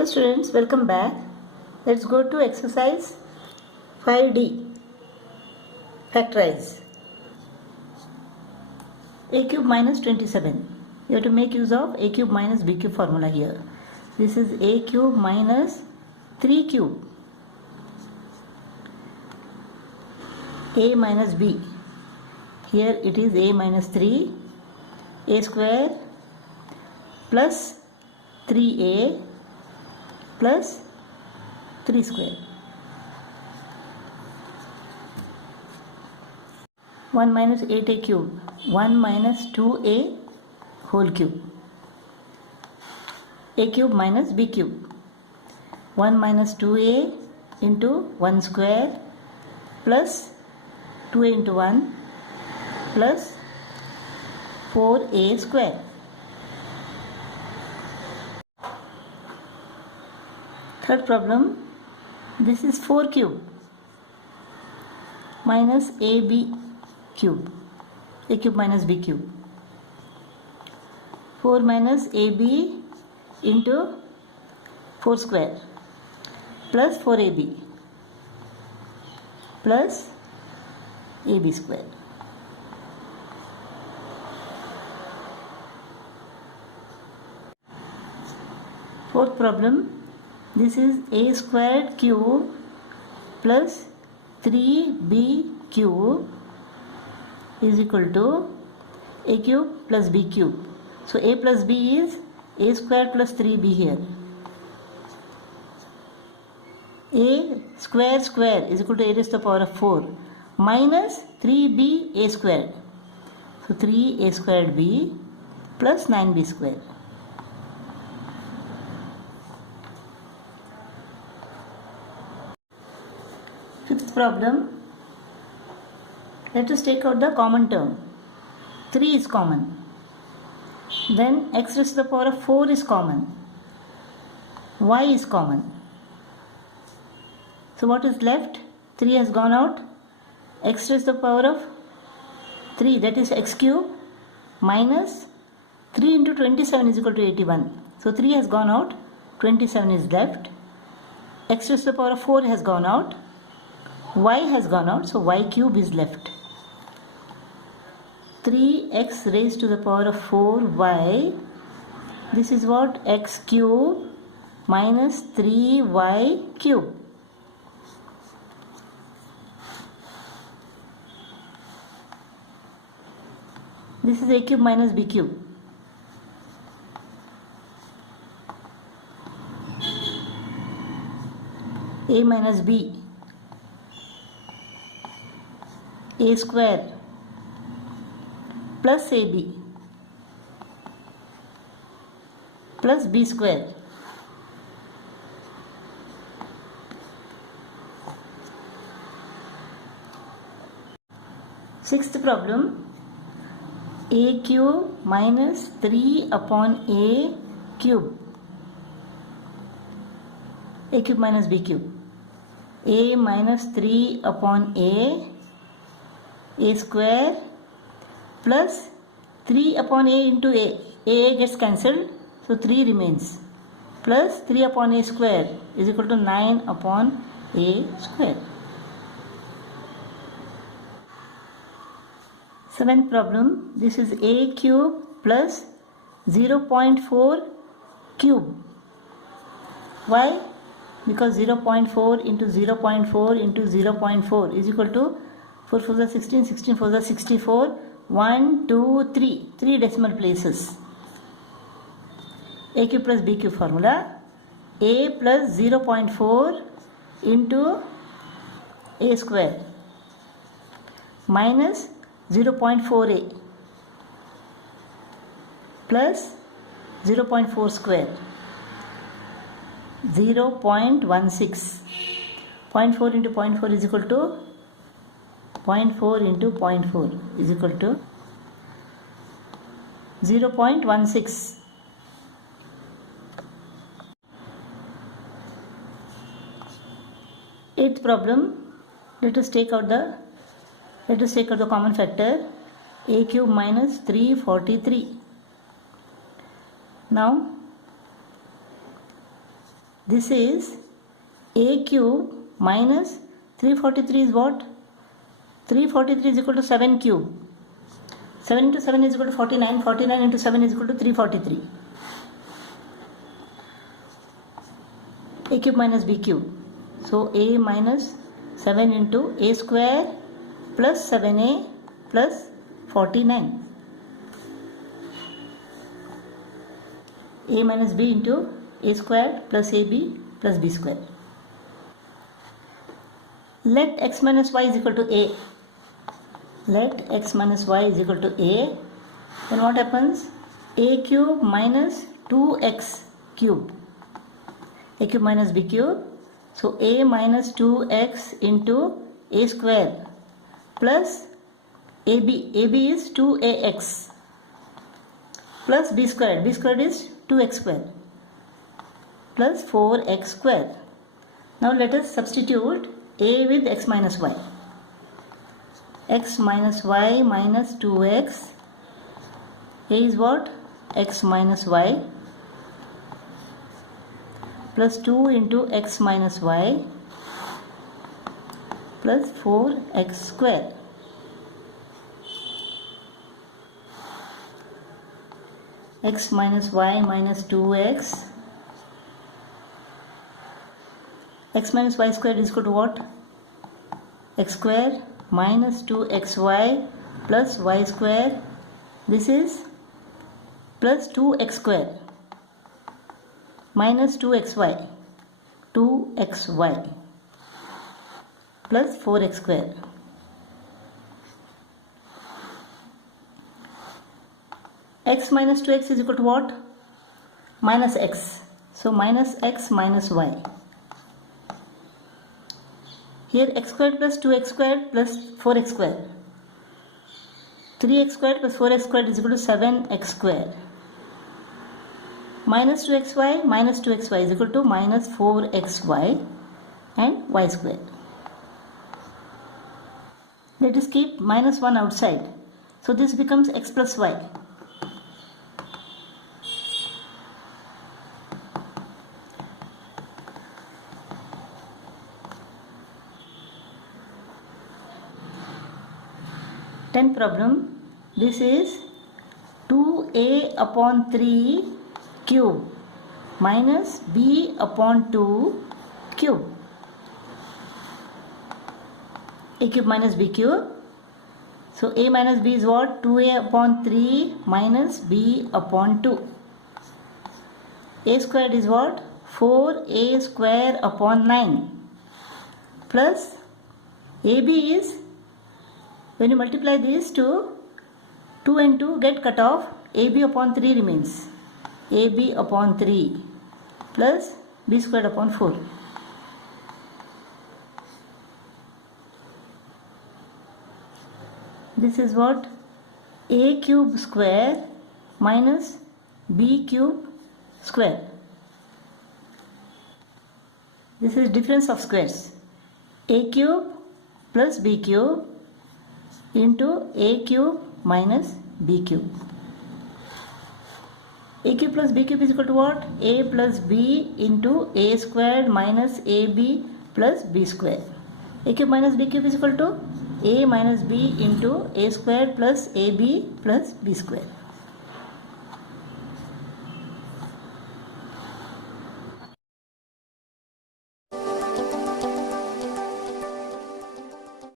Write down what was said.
Hello students, welcome back. Let's go to exercise 5D. Factorize. A cube minus 27. You have to make use of A cube minus B cube formula here. This is A cube minus 3 cube. A minus B. Here it is A minus 3. A square plus 3A plus 3 square. 1 minus 8A cube. 1 minus 2A whole cube. A cube minus B cube. 1 minus 2A into 1 square plus 2A into 1 plus 4A square. Third problem, this is 4 cube minus AB cube, A cube minus B cube. 4 minus AB into 4 square plus 4AB plus AB square. Fourth problem, this is A squared cube plus 3B cube is equal to A cube plus B cube. So A plus B is A squared plus 3B here. A square square is equal to A raised to the power of 4 minus 3B A squared. So 3A squared B plus 9B squared. Fifth problem, let us take out the common term. 3 is common. Then x raised to the power of 4 is common. Y is common. So what is left? 3 has gone out. X raised to the power of 3, that is x cube, minus 3 into 27 is equal to 81. So 3 has gone out. 27 is left. X raised to the power of 4 has gone out. Y has gone out, so y cube is left. 3x raised to the power of 4y. This is what? X cube minus 3y cube. This is A cube minus B cube. A minus B. A square plus AB plus B square. Sixth problem, A cube minus 3 upon A cube. A cube minus B cube. A minus 3 upon A square plus 3 upon A into A. A gets cancelled, so 3 remains. Plus 3 upon A square is equal to 9 upon A square. Seventh problem, this is A cube plus 0.4 cube. Why? Because 0.4 into 0.4 into 0.4 is equal to 4 4s are 16, 16 4s are 64, 1, 2, 3, 3 decimal places. A cube plus B cube formula, A plus 0.4 into A square minus 0.4A plus 0.4 square, 0.16. 0.4 into 0.4 is equal to 0.4 into 0.4 is equal to 0.16. Eighth problem, let us take out the common factor. A cube minus 343. Now This is a cube minus 343 is what? 343 is equal to 7 cube. 7 into 7 is equal to 49. 49 into 7 is equal to 343. A cube minus b cube. So a minus 7 into a square plus 7a plus 49. A minus b into a square plus ab plus b square. Let x minus y is equal to a. Let x minus y is equal to a. Then what happens? A cube minus 2x cube. A cube minus b cube. So a minus 2x into a square plus ab. Ab is 2ax plus b squared. B squared is 2x square plus 4x square. Now let us substitute a with x minus y. X minus y minus 2x. A is what? X minus y plus 2 into x minus y plus 4x square. X minus y minus 2x. X minus y squared is equal to what? X square minus 2xy plus y square. This is plus 2x square minus 2xy. 2xy plus 4x square. X minus 2x is equal to what? Minus x. So minus x minus y. Here x squared plus 2x squared plus 4x square. 3x squared plus 4x squared is equal to 7x square. Minus 2xy is equal to minus 4xy and y square. Let us keep minus 1 outside. So this becomes x plus y. Tenth problem. This is 2a upon 3 cube minus b upon 2 cube. A cube minus b cube. So a minus b is what? 2a upon 3 minus b upon 2. A squared is what? 4a square upon 9 plus ab is, when you multiply these two, 2 and 2 get cut off, ab upon 3 remains. ab upon 3 plus b squared upon 4. This is what? A cube square minus b cube square. This is difference of squares. A cube plus b cube into a cube minus b cube. A cube plus b cube is equal to what? A plus b into a squared minus ab plus b square. A cube minus b cube is equal to a minus b into a squared plus ab plus b square.